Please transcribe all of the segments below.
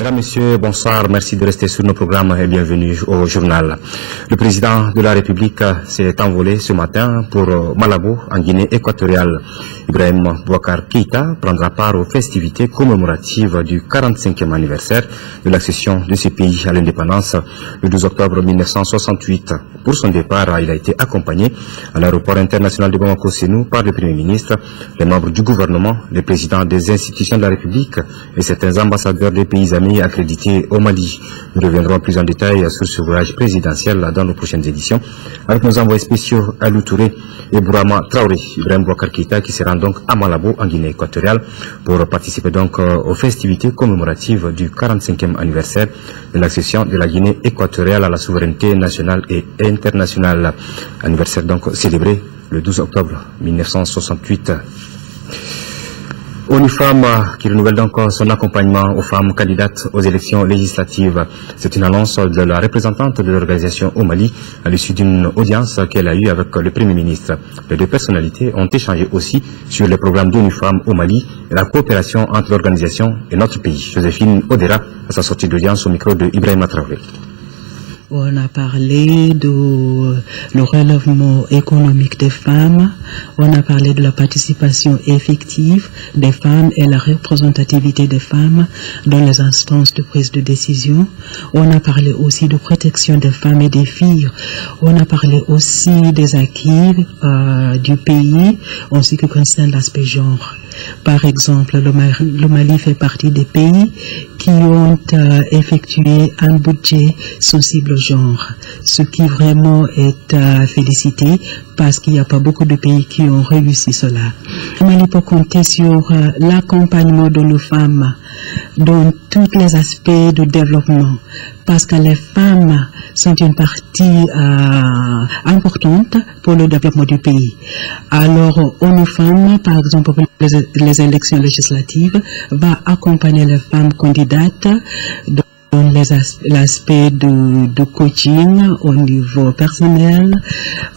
Mesdames, Messieurs, bonsoir. Merci de rester sur nos programmes et bienvenue au journal. Le président de la République s'est envolé ce matin pour Malabo, en Guinée équatoriale. Ibrahim Boubacar Keïta prendra part aux festivités commémoratives du 45e anniversaire de l'accession de ce pays à l'indépendance le 12 octobre 1968. Pour son départ, il a été accompagné à l'aéroport international de Bamako-Sénou par le Premier ministre, les membres du gouvernement, les présidents des institutions de la République et certains ambassadeurs des pays amis accrédités au Mali. Nous reviendrons plus en détail sur ce voyage présidentiel dans nos prochaines éditions avec nos envoyés spéciaux Alou Touré et Bourama Traoré. Ibrahim Boubacar Keïta qui sera donc à Malabo en Guinée équatoriale pour participer donc aux festivités commémoratives du 45e anniversaire de l'accession de la Guinée équatoriale à la souveraineté nationale et internationale. Anniversaire donc célébré le 12 octobre 1968. ONU Femmes qui renouvelle donc son accompagnement aux femmes candidates aux élections législatives. C'est une annonce de la représentante de l'organisation au Mali à l'issue d'une audience qu'elle a eue avec le Premier ministre. Les deux personnalités ont échangé aussi sur les programmes d'ONU Femmes au Mali et la coopération entre l'organisation et notre pays. Joséphine Odera à sa sortie d'audience au micro de Ibrahim Traoré. On a parlé de le relèvement économique des femmes, on a parlé de la participation effective des femmes et la représentativité des femmes dans les instances de prise de décision. On a parlé aussi de protection des femmes et des filles. On a parlé aussi des acquis du pays en ce qui concerne l'aspect genre. Par exemple, le Mali fait partie des pays qui ont effectué un budget sensible au genre, ce qui vraiment est félicité parce qu'il n'y a pas beaucoup de pays qui ont réussi cela. Le Mali peut compter sur l'accompagnement de nos femmes dans tous les aspects de développement parce que les femmes sont une partie importante pour le développement du pays. Alors, ONU Femmes, par exemple, pour les élections législatives, va accompagner les femmes candidates dans l'aspect de coaching au niveau personnel.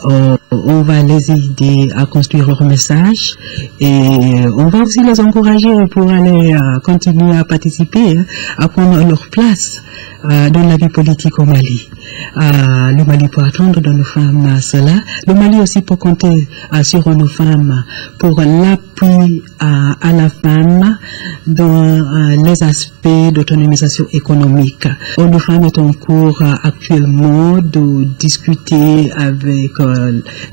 On va les aider à construire leur message et on va aussi les encourager pour aller continuer à participer, à prendre leur place dans la vie politique au Mali. Le Mali peut attendre de nos femmes cela. Le Mali aussi peut compter sur nos femmes pour l'appui à la femme dans les aspects d'autonomisation économique. Nos femmes est en cours actuellement de discuter avec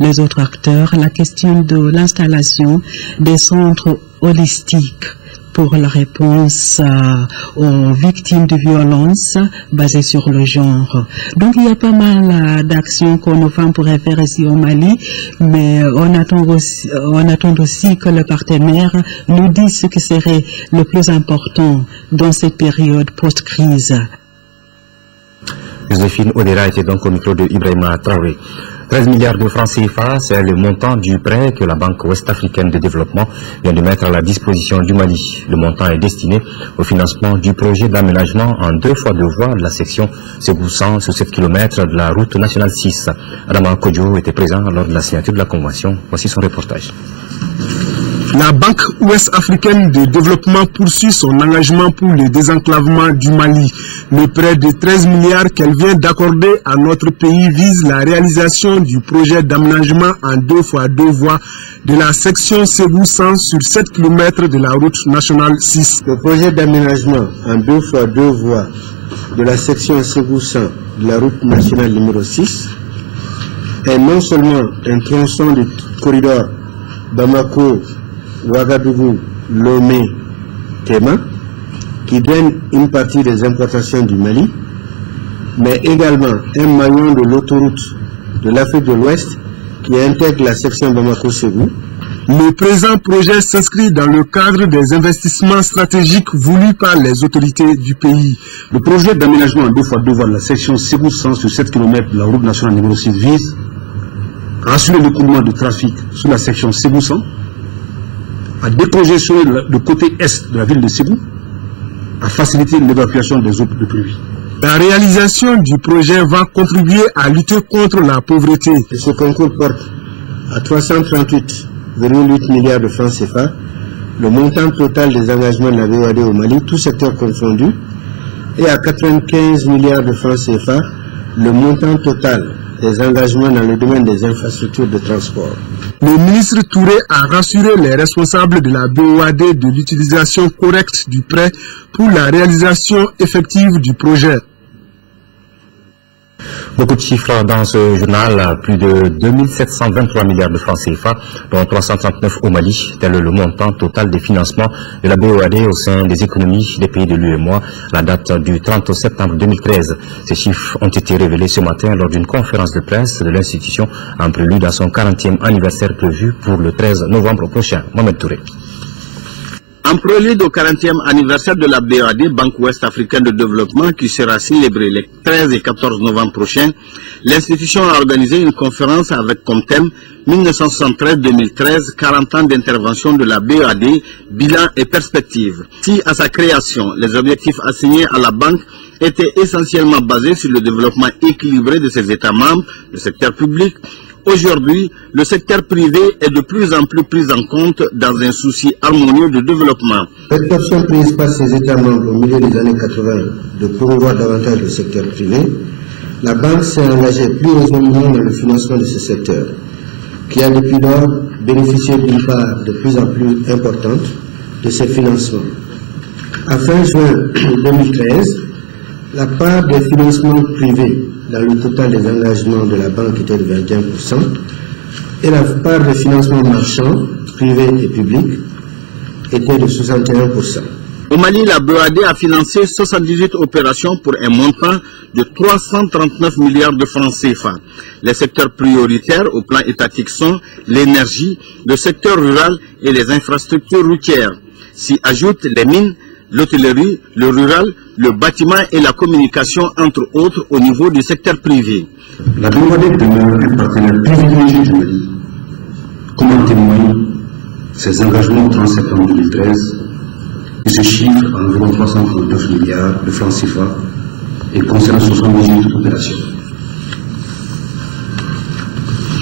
les autres acteurs la question de l'installation des centres holistiques pour la réponse aux victimes de violences basées sur le genre. Donc il y a pas mal d'actions que nos femmes pourraient faire ici au Mali, mais on attend aussi que les partenaires nous disent ce qui serait le plus important dans cette période post-crise. Joséphine Odera était donc au micro de Ibrahima Traoré. 13 milliards de francs CFA, c'est le montant du prêt que la Banque ouest-africaine de développement vient de mettre à la disposition du Mali. Le montant est destiné au financement du projet d'aménagement en 2x2 voies de la section Ségou-100 sur 7 km de la route nationale 6. Adama Kodjo était présent lors de la signature de la convention. Voici son reportage. La Banque ouest-africaine de développement poursuit son engagement pour le désenclavement du Mali. Le prêt de 13 milliards qu'elle vient d'accorder à notre pays vise la réalisation du projet d'aménagement en 2x2 voies de la section Ségou-100 sur 7 km de la route nationale 6. Le projet d'aménagement en 2x2 voies de la section Ségou-100 de la route nationale numéro 6 est non seulement un tronçon de corridor Bamako, Ouagadougou, Lomé, Tema, qui draine une partie des importations du Mali, mais également un maillon de l'autoroute de l'Afrique de l'Ouest qui intègre la section Bamako-Ségou. Le présent projet s'inscrit dans le cadre des investissements stratégiques voulus par les autorités du pays. Le projet d'aménagement en 2x2 voies de la section Ségou-100 sur 7 km de la route nationale numéro 6 vise à assurer l'écoulement du trafic sur la section Ségou-100, à décongestionner le côté est de la ville de Ségou, à faciliter l'évacuation des eaux de pluie. La réalisation du projet va contribuer à lutter contre la pauvreté. Ce concours porte à 338,8 milliards de francs CFA le montant total des engagements de la BOAD au Mali, tout secteur confondu, et à 95 milliards de francs CFA le montant total des engagements dans le domaine des infrastructures de transport. Le ministre Touré a rassuré les responsables de la BOAD de l'utilisation correcte du prêt pour la réalisation effective du projet. Beaucoup de chiffres dans ce journal, plus de 2723 milliards de francs CFA, dont 339 au Mali, tel est le montant total des financements de la BOAD au sein des économies des pays de l'UEMOA à la date du 30 septembre 2013. Ces chiffres ont été révélés ce matin lors d'une conférence de presse de l'institution en prélude à son 40e anniversaire prévu pour le 13 novembre prochain. Mohamed Touré. En prélude au 40e anniversaire de la BOAD, Banque Ouest Africaine de Développement, qui sera célébré les 13 et 14 novembre prochains, l'institution a organisé une conférence avec comme thème 1973-2013, 40 ans d'intervention de la BOAD, bilan et perspectives. Si à sa création, les objectifs assignés à la banque étaient essentiellement basés sur le développement équilibré de ses États membres, le secteur public, aujourd'hui, le secteur privé est de plus en plus pris en compte dans un souci harmonieux de développement. Cette option prise par ces États membres au milieu des années 80 de promouvoir davantage le secteur privé, la banque s'est engagée plus résolument dans le financement de ce secteur, qui a depuis lors bénéficié d'une part de plus en plus importante de ces financements. À fin juin 2013, la part des financements privés dans le total des engagements de la banque était de 21% et la part des financements marchands, privés et publics, était de 61%. Au Mali, la BOAD a financé 78 opérations pour un montant de 339 milliards de francs CFA. Les secteurs prioritaires au plan étatique sont l'énergie, le secteur rural et les infrastructures routières. S'y ajoutent les mines, l'hôtellerie, le rural, le bâtiment et la communication, entre autres, au niveau du secteur privé. La BOAD demeure un partenaire privilégié du Mali, comme en témoignent ses engagements au 30 septembre 2013, qui se chiffrent à environ 339 milliards de francs CFA et concernent 78 opérations.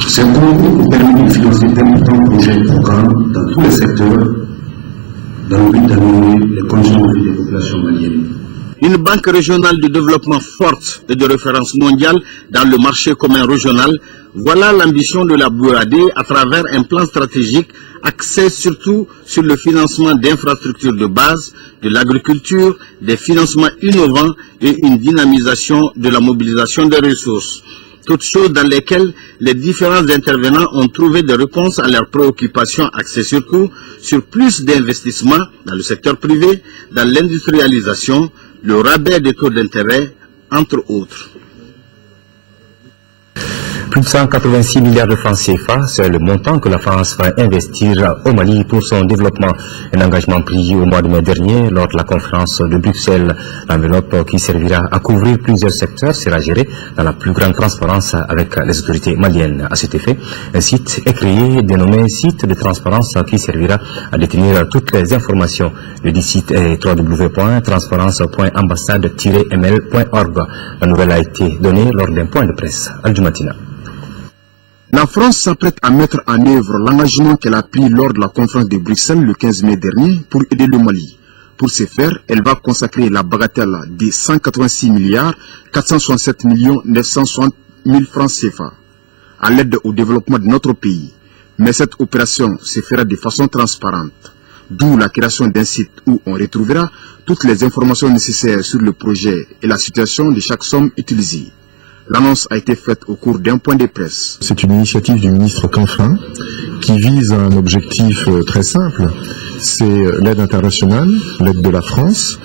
Ces comptes ont permis de financer d'importants projets et programmes dans tous les secteurs, dans le but d'améliorer les conditions de vie des populations maliennes. Une banque régionale de développement forte et de référence mondiale dans le marché commun régional, voilà l'ambition de la BOAD à travers un plan stratégique axé surtout sur le financement d'infrastructures de base, de l'agriculture, des financements innovants et une dynamisation de la mobilisation des ressources. Toutes choses dans lesquelles les différents intervenants ont trouvé des réponses à leurs préoccupations axées surtout sur plus d'investissements dans le secteur privé, dans l'industrialisation, le rabais des taux d'intérêt, entre autres. Plus de 186 milliards de francs CFA, c'est le montant que la France va investir au Mali pour son développement. Un engagement pris au mois de mai dernier lors de la conférence de Bruxelles. L'enveloppe qui servira à couvrir plusieurs secteurs sera gérée dans la plus grande transparence avec les autorités maliennes. À cet effet, un site est créé dénommé site de transparence qui servira à détenir toutes les informations. Le dit site est www.transparence.ambassade-ml.org. La nouvelle a été donnée lors d'un point de presse. Al-Jumatina. La France s'apprête à mettre en œuvre l'engagement qu'elle a pris lors de la conférence de Bruxelles le 15 mai dernier pour aider le Mali. Pour ce faire, elle va consacrer la bagatelle de 186 milliards 467 960 000 francs CFA à l'aide au développement de notre pays. Mais cette opération se fera de façon transparente, d'où la création d'un site où on retrouvera toutes les informations nécessaires sur le projet et la situation de chaque somme utilisée. L'annonce a été faite au cours d'un point de presse. C'est une initiative du ministre Canfin qui vise un objectif très simple. C'est l'aide internationale, l'aide de la France.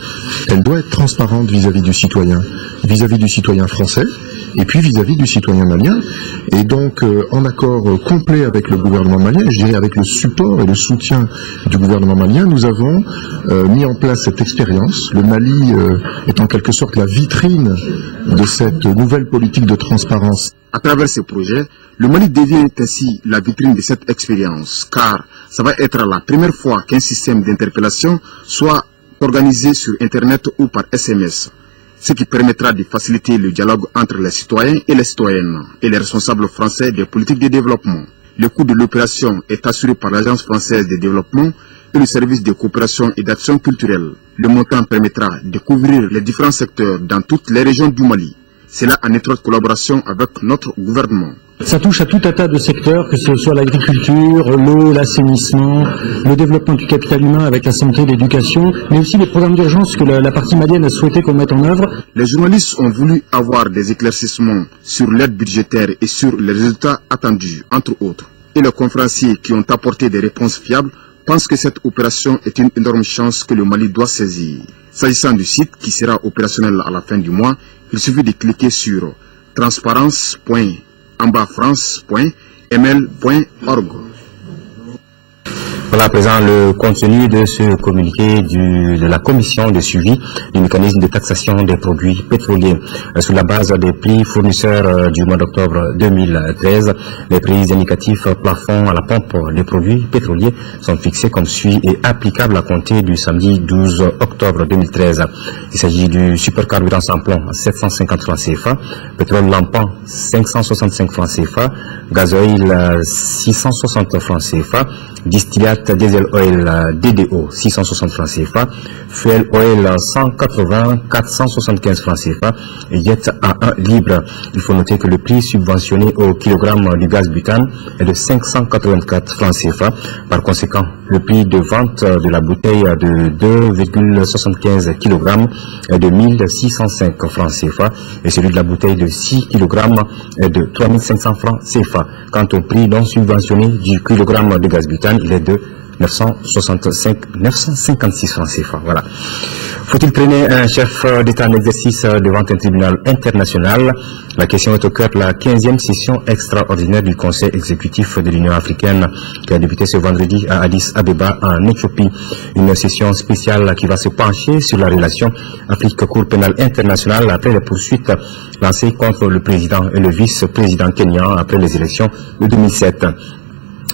Elle doit être transparente vis-à-vis du citoyen français et puis vis-à-vis du citoyen malien. Et donc, en accord complet avec le gouvernement malien, je dirais avec le support et le soutien du gouvernement malien, nous avons mis en place cette expérience. Le Mali est en quelque sorte la vitrine de cette nouvelle politique de transparence. À travers ce projet, le Mali devient ainsi la vitrine de cette expérience, car ça va être la première fois qu'un système d'interpellation soit organisé sur Internet ou par SMS, ce qui permettra de faciliter le dialogue entre les citoyens et les citoyennes et les responsables français des politiques de développement. Le coût de l'opération est assuré par l'Agence française de développement et le service de coopération et d'action culturelle. Le montant permettra de couvrir les différents secteurs dans toutes les régions du Mali. C'est là en étroite collaboration avec notre gouvernement. Ça touche à tout un tas de secteurs, que ce soit l'agriculture, l'eau, l'assainissement, le développement du capital humain avec la santé, l'éducation, mais aussi les programmes d'urgence que la partie malienne a souhaité qu'on mette en œuvre. Les journalistes ont voulu avoir des éclaircissements sur l'aide budgétaire et sur les résultats attendus, entre autres. Et les conférenciers qui ont apporté des réponses fiables pensent que cette opération est une énorme chance que le Mali doit saisir. S'agissant du site qui sera opérationnel à la fin du mois, il suffit de cliquer sur transparence.ambafrance.ml.org. Voilà à présent le contenu de ce communiqué de la commission de suivi du mécanisme de taxation des produits pétroliers. Sur la base des prix fournisseurs du mois d'octobre 2013, les prix indicatifs plafond à la pompe des produits pétroliers sont fixés comme suit et applicables à compter du samedi 12 octobre 2013. Il s'agit du supercarburant sans plomb à 750 francs CFA, pétrole lampant 565 francs CFA, gasoil 660 francs CFA, distillate diesel oil DDO 660 francs CFA, fuel oil 180 475 francs CFA et jet à 1 libre. Il faut noter que le prix subventionné au kilogramme du gaz butane est de 584 francs CFA. Par conséquent, le prix de vente de la bouteille de 2,75 kg est de 1605 francs CFA et celui de la bouteille de 6 kg est de 3500 francs CFA. Quant au prix non subventionné du kilogramme de gaz butane, il est de 956 francs CFA. Voilà. Faut-il traîner un chef d'État en exercice devant un tribunal international? La question est au cœur de la 15e session extraordinaire du Conseil exécutif de l'Union africaine qui a débuté ce vendredi à Addis Abeba en Éthiopie. Une session spéciale qui va se pencher sur la relation Afrique-Cour pénale internationale après les poursuites lancées contre le président et le vice-président kenyan après les élections de 2007.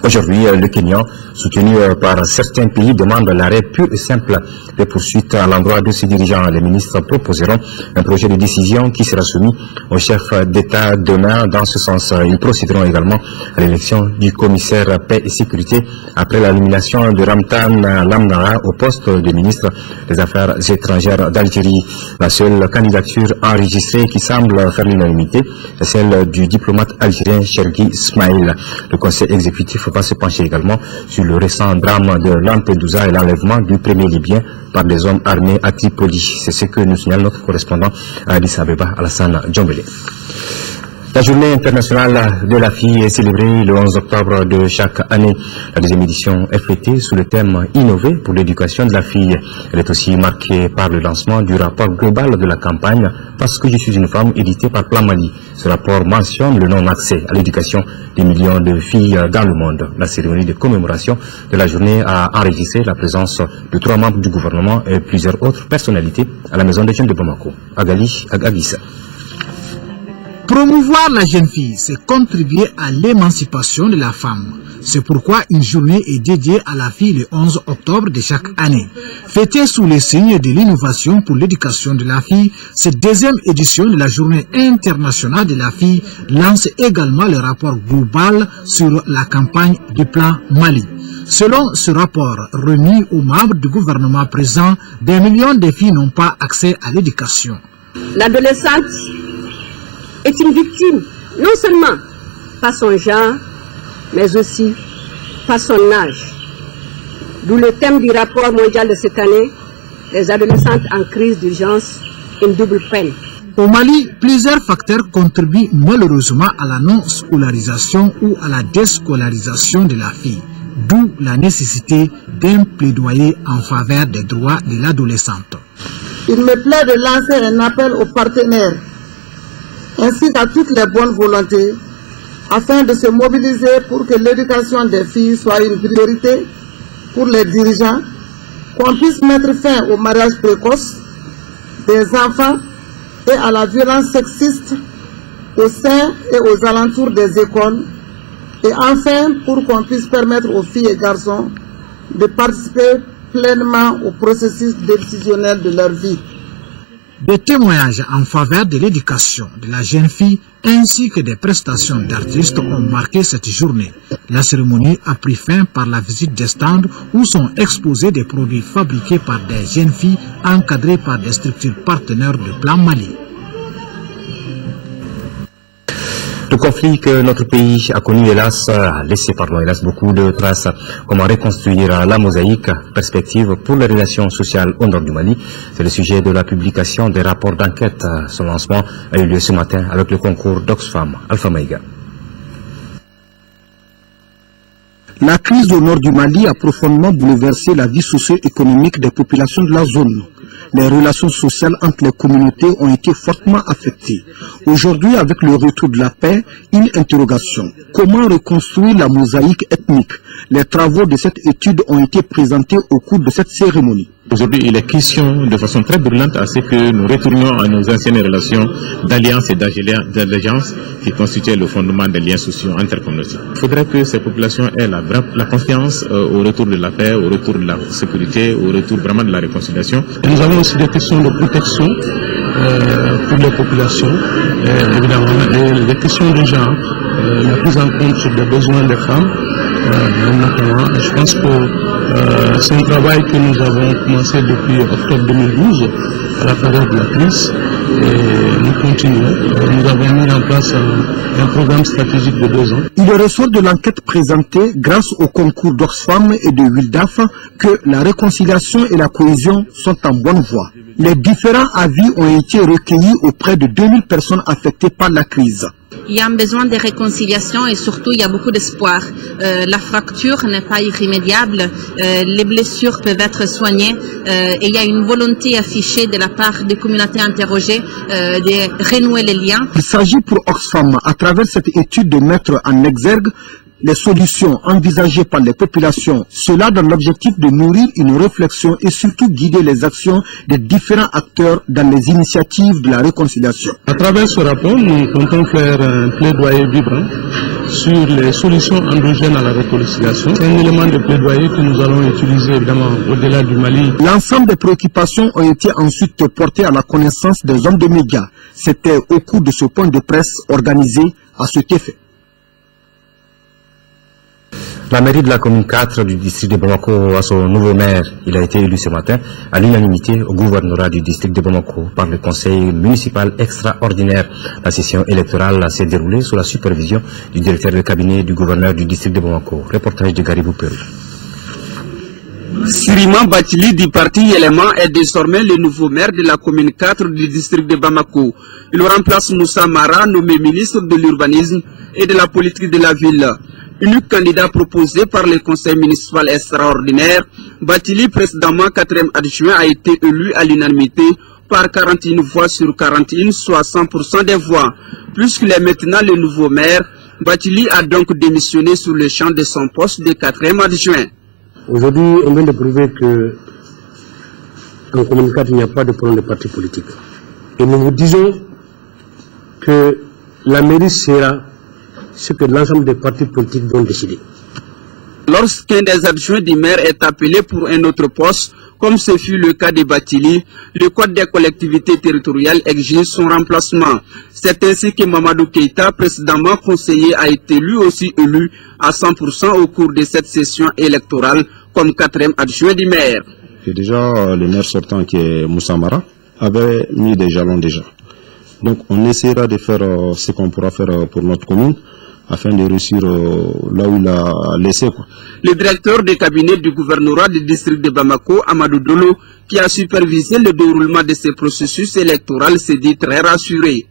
Aujourd'hui, le Kenya, soutenu par certains pays, demande l'arrêt pur et simple des poursuites à l'endroit de ses dirigeants. Les ministres proposeront un projet de décision qui sera soumis au chef d'État demain. Dans ce sens, ils procéderont également à l'élection du commissaire paix et sécurité après la nomination de Ramtan Lamdara au poste de ministre des Affaires étrangères d'Algérie. La seule candidature enregistrée qui semble faire l'unanimité est celle du diplomate algérien Chergui Ismail. Le Conseil exécutif va se pencher également sur le récent drame de Lampedusa et l'enlèvement du premier Libyen par des hommes armés à Tripoli. C'est ce que nous signale notre correspondant à Addis Abeba, Alassane Djombele. La journée internationale de la fille est célébrée le 11 octobre de chaque année. La deuxième édition est fêtée sous le thème « Innover pour l'éducation de la fille ». Elle est aussi marquée par le lancement du rapport global de la campagne « Parce que je suis une femme » édité par Plan Mali. Ce rapport mentionne le non-accès à l'éducation des millions de filles dans le monde. La cérémonie de commémoration de la journée a enregistré la présence de 3 membres du gouvernement et plusieurs autres personnalités à la Maison des Jeunes de Bamako, à Agadissa. Promouvoir la jeune fille, c'est contribuer à l'émancipation de la femme. C'est pourquoi une journée est dédiée à la fille le 11 octobre de chaque année. Fêtée sous les signes de l'innovation pour l'éducation de la fille, cette deuxième édition de la journée internationale de la fille lance également le rapport global sur la campagne du plan Mali. Selon ce rapport remis aux membres du gouvernement présent, des millions de filles n'ont pas accès à l'éducation. L'adolescente est une victime, non seulement par son genre, mais aussi par son âge. D'où le thème du rapport mondial de cette année, les adolescentes en crise d'urgence, une double peine. Au Mali, plusieurs facteurs contribuent malheureusement à la non-scolarisation ou à la déscolarisation de la fille, d'où la nécessité d'un plaidoyer en faveur des droits de l'adolescente. Il me plaît de lancer un appel aux partenaires ainsi qu'à toutes les bonnes volontés, afin de se mobiliser pour que l'éducation des filles soit une priorité pour les dirigeants, qu'on puisse mettre fin au mariage précoce des enfants et à la violence sexiste au sein et aux alentours des écoles, et enfin pour qu'on puisse permettre aux filles et garçons de participer pleinement au processus décisionnel de leur vie. Des témoignages en faveur de l'éducation de la jeune fille ainsi que des prestations d'artistes ont marqué cette journée. La cérémonie a pris fin par la visite des stands où sont exposés des produits fabriqués par des jeunes filles encadrées par des structures partenaires du Plan Mali. Le conflit que notre pays a connu, a laissé beaucoup de traces. Comment reconstruire la mosaïque, perspective pour les relations sociales au nord du Mali. C'est le sujet de la publication des rapports d'enquête. Son lancement a eu lieu ce matin avec le concours d'Oxfam. Alpha Maïga. La crise au nord du Mali a profondément bouleversé la vie socio-économique des populations de la zone. Les relations sociales entre les communautés ont été fortement affectées. Aujourd'hui, avec le retour de la paix, une interrogation. Comment reconstruire la mosaïque ethnique? Les travaux de cette étude ont été présentés au cours de cette cérémonie. Aujourd'hui, il est question de façon très brûlante à ce que nous retournions à nos anciennes relations d'alliance et d'allégeance qui constituaient le fondement des liens sociaux intercommunautaires. Il faudrait que ces populations aient la confiance au retour de la paix, au retour de la sécurité, au retour vraiment de la réconciliation. Et nous avons aussi des questions de protection pour les populations, évidemment, et des questions de genre, la prise en compte des besoins des femmes, notamment. Je pense que c'est un travail que nous avons commencé depuis octobre 2012, à la période de la crise, et nous continuons. Nous avons mis en place un programme stratégique de 2 ans. Il ressort de l'enquête présentée grâce au concours d'Oxfam et de Wildaf que la réconciliation et la cohésion sont en bonne voie. Les différents avis ont été recueillis auprès de 2000 personnes affectées par la crise. Il y a un besoin de réconciliation et surtout il y a beaucoup d'espoir. La fracture n'est pas irrémédiable, les blessures peuvent être soignées et il y a une volonté affichée de la part des communautés interrogées de renouer les liens. Il s'agit pour Oxfam, à travers cette étude, de mettre en exergue les solutions envisagées par les populations, cela dans l'objectif de nourrir une réflexion et surtout guider les actions des différents acteurs dans les initiatives de la réconciliation. À travers ce rapport, nous comptons faire un plaidoyer vibrant sur les solutions endogènes à la réconciliation. C'est un élément de plaidoyer que nous allons utiliser évidemment au-delà du Mali. L'ensemble des préoccupations ont été ensuite portées à la connaissance des hommes de médias. C'était au cours de ce point de presse organisé à cet effet. La mairie de la commune 4 du district de Bamako a son nouveau maire. Il a été élu ce matin à l'unanimité au gouvernorat du district de Bamako par le conseil municipal extraordinaire. La session électorale s'est déroulée sous la supervision du directeur de cabinet du gouverneur du district de Bamako. Reportage de Garibou Peru. Siriman Batili du parti Élément est désormais le nouveau maire de la commune 4 du district de Bamako. Il remplace Moussa Mara, nommé ministre de l'urbanisme et de la politique de la ville. Unique candidat proposé par le conseil municipal extraordinaire, Batili, précédemment 4e adjoint, a été élu à l'unanimité par 41 voix sur 41, soit 100% des voix. Puisqu'il est maintenant le nouveau maire, Batili a donc démissionné sur le champ de son poste de 4e adjoint. Aujourd'hui, on vient de prouver que en commune 4, il n'y a pas de problème de parti politique. Et nous vous disons que la mairie sera ce que l'ensemble des partis politiques vont décider. Lorsqu'un des adjoints du maire est appelé pour un autre poste, comme ce fut le cas de Batili, le code des collectivités territoriales exige son remplacement. C'est ainsi que Mamadou Keïta, précédemment conseiller, a été lui aussi élu à 100% au cours de cette session électorale comme 4e adjoint du maire. Et déjà, le maire sortant qui est Moussa Mara avait mis des jalons déjà. Donc on essaiera de faire ce qu'on pourra faire pour notre commune, afin de réussir là où il a laissé. Le directeur de cabinet du gouvernorat du district de Bamako, Amadou Dolo, qui a supervisé le déroulement de ce processus électoral, s'est dit très rassuré.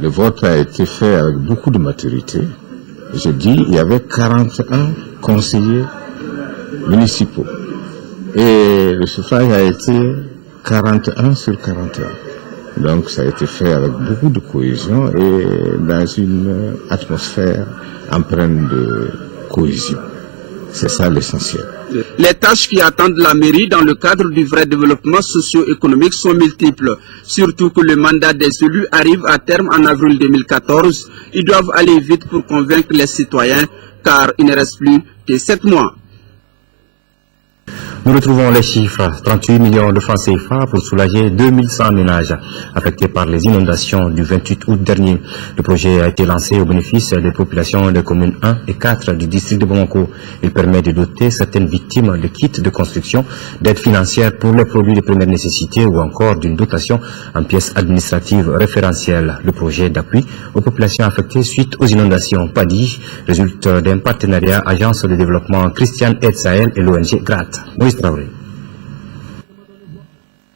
Le vote a été fait avec beaucoup de maturité. Je dis, il y avait 41 conseillers municipaux. Et le suffrage a été 41 sur 41. Donc ça a été fait avec beaucoup de cohésion et dans une atmosphère empreinte de cohésion. C'est ça l'essentiel. Les tâches qui attendent la mairie dans le cadre du vrai développement socio-économique sont multiples. Surtout que le mandat des élus arrive à terme en avril 2014. Ils doivent aller vite pour convaincre les citoyens car il ne reste plus que 7 mois. Nous retrouvons les chiffres. 38 millions de francs CFA pour soulager 2100 ménages affectés par les inondations du 28 août dernier. Le projet a été lancé au bénéfice des populations des communes 1 et 4 du district de Bamako. Il permet de doter certaines victimes de kits de construction, d'aides financières pour les produits de première nécessité ou encore d'une dotation en pièces administratives référentielles. Le projet d'appui aux populations affectées suite aux inondations PADI résulte d'un partenariat Agence de développement Christian Aid Sahel et l'ONG GRAT. Moïse Traoré.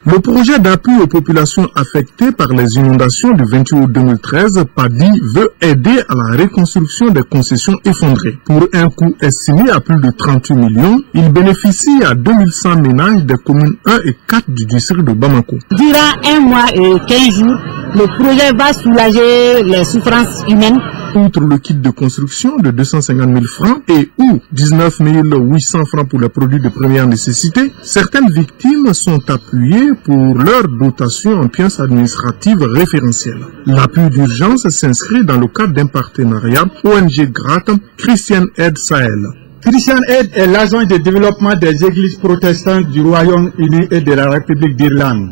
Le projet d'appui aux populations affectées par les inondations du 28 août 2013, PADI, veut aider à la reconstruction des concessions effondrées. Pour un coût estimé à plus de 38 millions, il bénéficie à 2100 ménages des communes 1 et 4 du district de Bamako. Durant 1 mois et 15 jours, le projet va soulager les souffrances humaines. Outre le kit de construction de 250 000 francs et ou 19 800 francs pour les produits de première nécessité, certaines victimes sont appuyées pour leur dotation en pièces administratives référentielles. L'appui d'urgence s'inscrit dans le cadre d'un partenariat ONG GRAT Christian Aid Sahel. Christian Aid est l'agence de développement des églises protestantes du Royaume-Uni et de la République d'Irlande.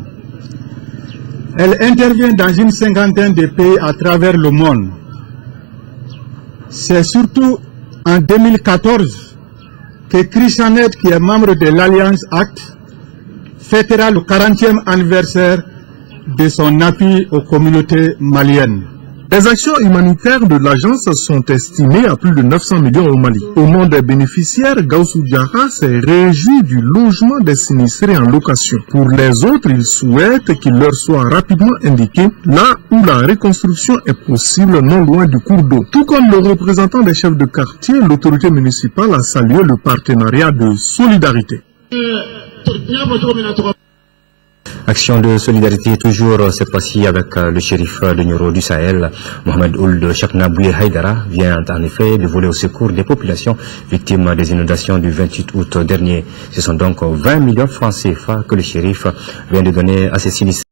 Elle intervient dans une cinquantaine de pays à travers le monde. C'est surtout en 2014 que Christian Aid, qui est membre de l'Alliance Act, fêtera le 40e anniversaire de son appui aux communautés maliennes. Les actions humanitaires de l'agence sont estimées à plus de 900 millions au Mali. Au nom des bénéficiaires, Gaussou Diarra s'est réjoui du logement des sinistrés en location. Pour les autres, il souhaite qu'il leur soit rapidement indiqué là où la reconstruction est possible non loin du cours d'eau. Tout comme le représentant des chefs de quartier, l'autorité municipale a salué le partenariat de solidarité. Action de solidarité toujours cette fois-ci avec le shérif de Nioro du Sahel, Mohamed Ould Chakna Bouye Haïdara, vient en effet de voler au secours des populations victimes des inondations du 28 août dernier. Ce sont donc 20 millions de francs CFA que le shérif vient de donner à ces sinistrés.